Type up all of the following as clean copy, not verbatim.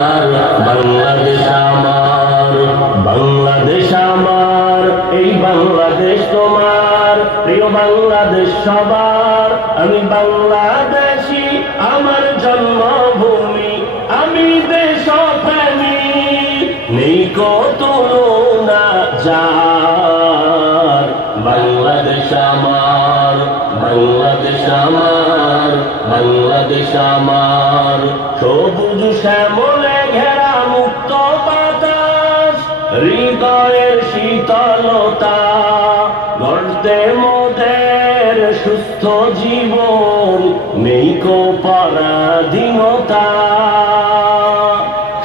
বাংলাদেশ আমার, বাংলাদেশ আমার, এই বাংলাদেশ তোমার, প্রিয় বাংলাদেশ সবার। আমি বাংলাদেশী, আমার জন্মভূমি, আমি দেশপ্রেমী, নেই কত তুলনা যার। বাংলাদেশ আমার, বাংলাদেশ আমার, বাংলাদেশ আমার, সবুজ শ্যামলে ঘেরা মুক্ত বাতাস, হৃদয়ের শীতলতা, গর্তে মোদের সুস্থ জীবন, নেই কো পরাধীনতা।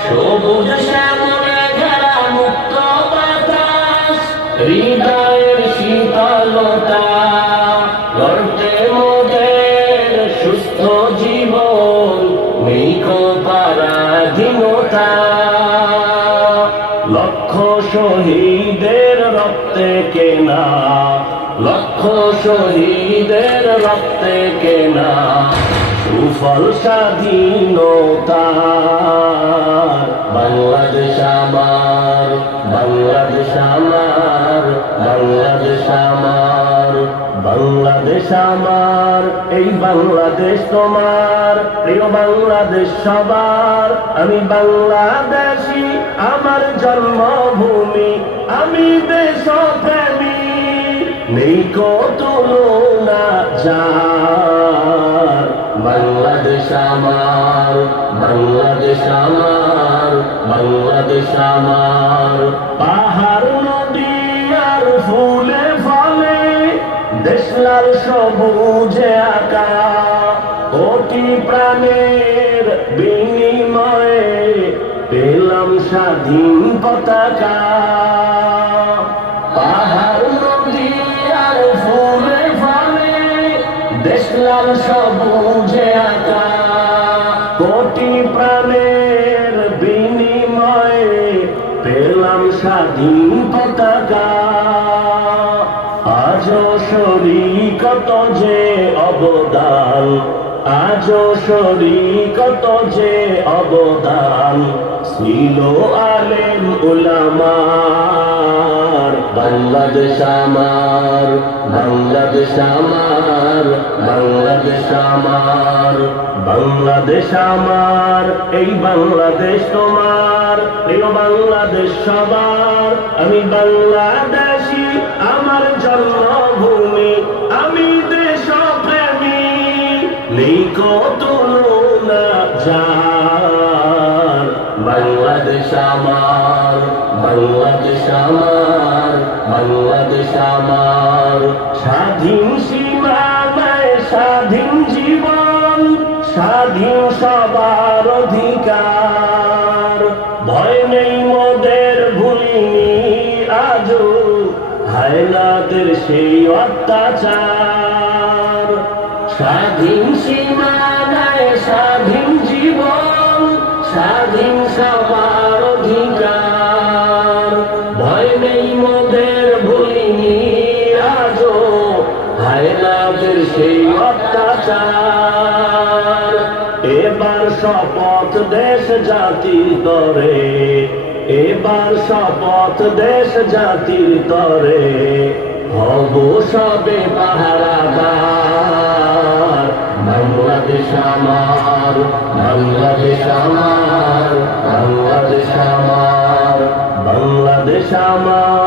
সবুজ শ্যামলে ঘেরা মুক্ত বাতাস, হৃদয়ের শীতলতা, গর্তে মোদের সুস্থ জীবন, নেই কো পরাধীনতা। লক্ষ শহীদের রক্তে কেনা, লক্ষ শহীদের রক্তে কেনা, সুফল স্বাধীনতার। বাংলাদেশ আমার, বাংলাদেশ আমার, বাংলাদেশ আমার, বাংলাদেশ আমার, এই বাংলাদেশ তোমার, প্রিয় বাংলাদেশ সবার। আমি বাংলাদেশী, আমার জন্মভূমি, আমি দেশপ্রেমী, নেই কো তুলনা যার। বাংলাদেশ আমার, বাংলাদেশ আমার, বাংলাদেশ আমার, পাহাড় নদী আর ফুলে ফলে, দেশ লাল সবুজে আঁকা, কোটি প্রাণের বিনিময়ে পেলাম স্বাধীন পতাকা। পাহাড় নদী আর ফুলে ফলে, দেশ লাল সবুজে আঁকা, কোটি প্রাণের বিনিময়ে পেলাম স্বাধীন পতাকা। আজও শরীকত যে অবদান, আজও শরীকত যে অবদান, ছিল আলেম উলামার। বাংলাদেশ আমার, বাংলাদেশ আমার, বাংলাদেশ আমার, বাংলাদেশ আমার, এই বাংলাদেশ তোমার, প্রিয় বাংলাদেশ সবার। আমি বাংলাদেশী, আমার জন্মভূমি, আমি দেশপ্রেমী, নেই কো তুলনা যার। বাংলাদেশ আমার, বাংলাদেশ আমার, বাংলাদেশ আমার, স্বাধীন সীমানায় স্বাধীন জীবন, স্বাধীন সবার অধিকার। ভয় নেই মোদের, ভুলিনি আজও হায়নাদের সেই অত্যাচার। স্বাধীন সীমানায় স্বাধীন জীবন, স্বাধীন সবার অধিকার। ভয় নেই মোদের, ভুলিনি আজও হায়নাদের সেই অত্যাচার। এবার শপথ দেশ জাতির তরে, এবার শপথ দেশ জাতির তরে, হব সবে পাহারাদার। বাংলাদেশ আমার, বাংলাদেশ আমার, বাংলাদেশ আমার, বাংলাদেশ আমার।